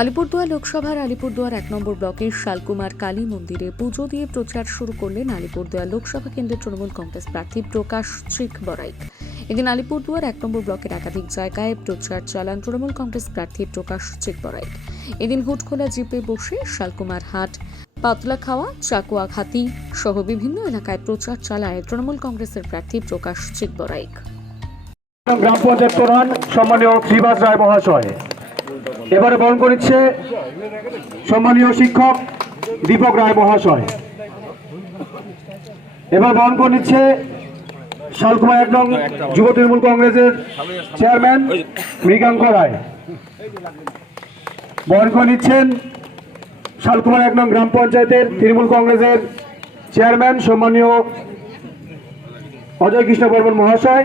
আলিপুরদুয়ার লোকসভার আলিপুরদুয়ার ১ নম্বর ব্লকের শালকুমার কালী মন্দিরে পুজো দিয়ে প্রচার শুরু করলেন আলিপুরদুয়ার লোকসভা কেন্দ্রের তৃণমূল কংগ্রেস প্রার্থী প্রকাশ চিক বড়াইক। এদিন আলিপুরদুয়ার ১ নম্বর ব্লকের একাধিক জায়গায় প্রচার চালান তৃণমূল কংগ্রেস প্রার্থী প্রকাশ চিক বড়াইক। এদিন হুটখোলা জিপে বসে শালকুমার হাট, পাতলাখাওয়া, চাকুয়াঘাতি সহ বিভিন্ন এলাকায় প্রচার চালায় তৃণমূল কংগ্রেসের প্রার্থী প্রকাশ চিক বড়াইক। গ্রাম পঞ্চায়েত প্রধান সম্মানীয় শ্রীবাস রায় মহাশয় এবারে বরণ করেছে সম্মানীয় শিক্ষক দীপক রায় মহাশয়। এবার বরণ করে নিচ্ছে শালকুমার ১ নং যুব তৃণমূল কংগ্রেসের চেয়ারম্যান মৃগাঙ্ক রায়। বরণ করে নিচ্ছেন শালকুমার ১ নং গ্রাম পঞ্চায়েতের তৃণমূল কংগ্রেসের চেয়ারম্যান সম্মানীয় অজয় কৃষ্ণ বর্মন মহাশয়।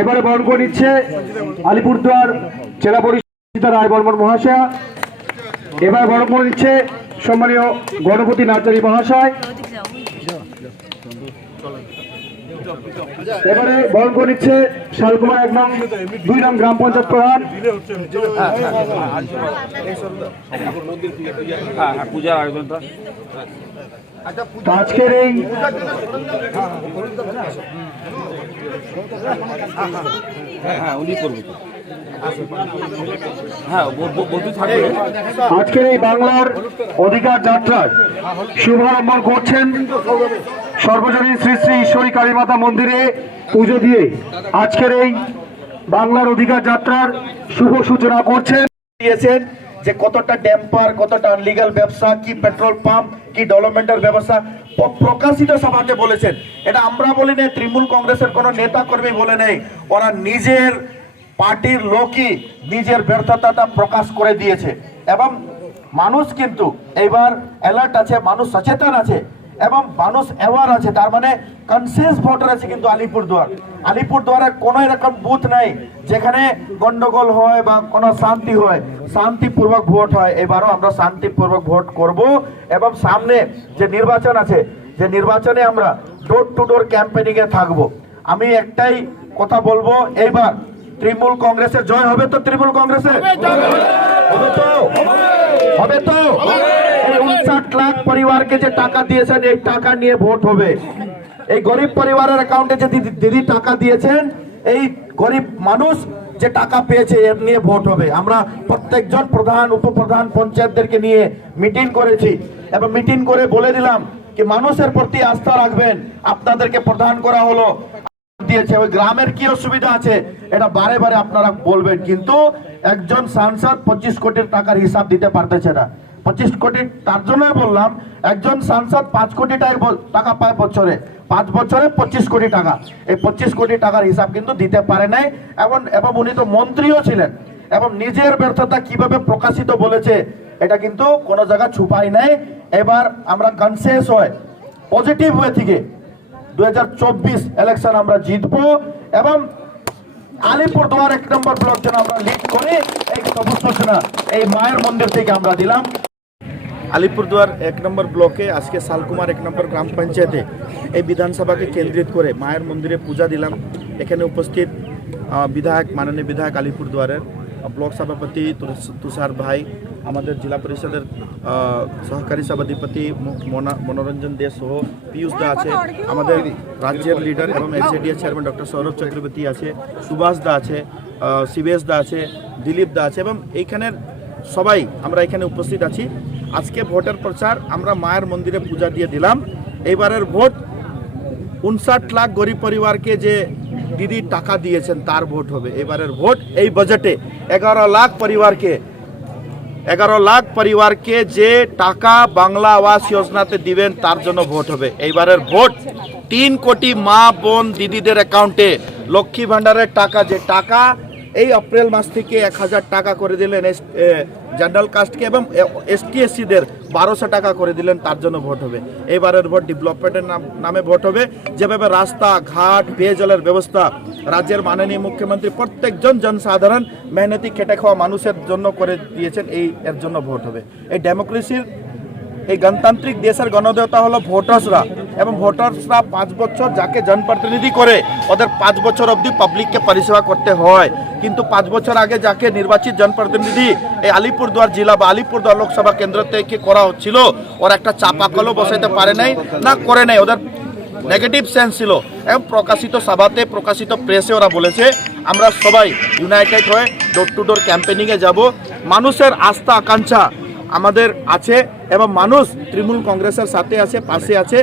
এবারে বরণ করে নিচ্ছে আলিপুরদুয়ার জেলা পরিষদ রায় বর্মন মহাশয়। এবার বরণ করে নিচ্ছে সম্মানীয় গণপতি নার্জারি মহাশয়। এবারে বরণ করে নিচ্ছে শালকুমার ১ নং ২ নং গ্রাম পঞ্চায়েত প্রধান আজকের এই আজকের এই বাংলার অধিকার যাত্রায় শুভারম্ভ করছেন সর্বজনীন শ্রী শ্রী ঈশ্বরী কালীমাতা মন্দিরে পুজো দিয়ে আজকের এই বাংলার অধিকার যাত্রার শুভ সূচনা করছেন। দিয়েছেন যে কতটা ড্যাম্পার, কতটা আনলিগাল ব্যবসা, কি পেট্রোল পাম্প, কি ডেভেলপমেন্টের ব্যবস্থা প্রকাশিত সভাতে বলেছেন। এটা আমরা বলি নেই, তৃণমূল কংগ্রেসের কোন নেতা কর্মী বলে নেই, ওরা নিজের পার্টির লোকই নিজের ব্যর্থতাটা প্রকাশ করে দিয়েছে। এবং মানুষ কিন্তু এবার অ্যালার্ট আছে, মানুষ সচেতন আছে এবং মানুষ অ্যাওয়ার আছে। তার মানে কনসিয়াস ভোটার আছে। কিন্তু আলিপুরদুয়ারে কোনো এরকম বুথ নাই যেখানে গন্ডগোল হয় বা কোনো শান্তি হয়, শান্তিপূর্বক ভোট হয়। এবারও আমরা শান্তিপূর্বক ভোট করব এবং সামনে যে নির্বাচন আছে, যে নির্বাচনে আমরা ডোর টু ডোর ক্যাম্পেনিং এ থাকবো। আমি একটাই কথা বলবো, এইবার তৃণমূল কংগ্রেসের জয় হবে তো? তৃণমূল কংগ্রেসের হবে তো? হবে তো? 59 লাখ পরিবারকে যে টাকা দিয়েছেন, এই টাকা নিয়ে ভোট হবে। এই গরিব পরিবারের অ্যাকাউন্টে যে দিদি টাকা দিয়েছেন, এই গরিব মানুষ যে টাকা পেয়েছে এর নিয়ে ভোট হবে। আমরা প্রত্যেকজন প্রধান, উপপ্রধান, পঞ্চায়েতদেরকে নিয়ে মিটিং করেছি এবং মিটিং করে বলে দিলাম যে মানুষের প্রতি আস্থা রাখবেন। আপনাদেরকে প্রদান করা হলো দিয়েছে, ওই গ্রামের কি অসুবিধা আছে এটা বারে বারে আপনারা বলবেন। কিন্তু একজন সাংসদ 25 কোটি টাকার হিসাব দিতে পারতেছে না। 25 কোটি, তার জন্য বললাম একজন সাংসদ 5 কোটি টাকা পায় বছরে, 5 বছরে 25 কোটি টাকা। এই 25 কোটি টাকার হিসাব কিন্তু দিতে পারে নাই। এবং উনি তো মন্ত্রীও ছিলেন এবং নিজের ব্যর্থতা কিভাবে প্রকাশিত বলেছে এটা কিন্তু কোনো জায়গা ছুপাই নাই। এবার আমরা কনসিয়াস হয় পজিটিভ ওয়ে থেকে 2024 ইলেকশন আমরা জিতবো এবং আলিপুরদুয়ার 1 নম্বর ব্লক যেন আমরা লিড করে এই সূচনা এই মায়ের মন্দির থেকে আমরা দিলাম। আলিপুরদুয়ার 1 নম্বর ব্লকে আজকে শালকুমার 1 নম্বর গ্রাম পঞ্চায়েতে এই বিধানসভাকে কেন্দ্রিত করে মায়ের মন্দিরে পূজা দিলাম। এখানে উপস্থিত বিধায়ক, মাননীয় বিধায়ক আলিপুরদুয়ারের ব্লক সভাপতি তুষার ভাই, আমাদের জেলা পরিষদের সহকারী সভাধিপতি মনোরঞ্জন দে সহ পীয়ূষ দা আছে, আমাদের রাজ্যের লিডার এবং এসএডিএ চেয়ারম্যান ডক্টর সৌরভ চক্রবর্তী আছে, সুভাষ দা আছে, শিবেশ দা আছে, দিলীপ দা আছে এবং এইখানের সবাই আমরা এখানে উপস্থিত আছি। আজকে ভোটের প্রচার আমরা মায়ের মন্দিরে পূজা দিয়ে দিলাম। এইবারের ভোট 59 লাখ গরিব পরিবারকে যে দিদি টাকা দিয়েছেন তার ভোট হবে। এবারের ভোট এই বাজেটে 11 লাখ পরিবারকে যে টাকা বাংলা আবাস যোজনাতে দিবেন তার জন্য ভোট হবে। এইবারের ভোট 3 কোটি মা বোন দিদিদের অ্যাকাউন্টে লক্ষ্মী ভান্ডারের টাকা, যে টাকা এই এপ্রিল মাস থেকে 1000 টাকা করে দিলেন জেনারেল কাস্টকে এবং এসটি এসসিদের 1200 টাকা করে দিলেন, তার জন্য ভোট হবে। এবারের ভোট ডেভেলপমেন্টের নামে ভোট হবে। যেভাবে রাস্তা ঘাট, পেয়জলের ব্যবস্থা রাজ্যের মাননীয় মুখ্যমন্ত্রী প্রত্যেকজন জনসাধারণ মেহনতি খেটে খাওয়া মানুষের জন্য করে দিয়েছেন, এর জন্য ভোট হবে। এই ডেমোক্রেসির, এই গণতান্ত্রিক দেশের গণদেবতা হলো ভোটার্সরা এবং ভোটার্সরা 5 বছর যাকে জনপ্রতিনিধি করে ওদের 5 বছর অবধি পাবলিককে পরিষেবা করতে হয়। কিন্তু 5 বছর আগে যাকে নির্বাচিত জনপ্রতিনিধি এই আলিপুরদুয়ার জেলা বা আলিপুরদুয়ার লোকসভা কেন্দ্র থেকে করা হচ্ছিল, ওরা একটা চাপা কলও বসাইতে পারে নাই, না করে নাই, ওদের নেগেটিভ সেন্স ছিল। এবং প্রকাশিত সভাতে, প্রকাশিত প্রেসে ওরা বলেছে আমরা সবাই ইউনাইটেড হয়ে ডোর টু ডোর ক্যাম্পেনিংয়ে যাব। মানুষের আস্থা আকাঙ্ক্ষা আমাদের আছে এবং মানুষ তৃণমূল কংগ্রেসের সাথে আছে, পাশে আছে,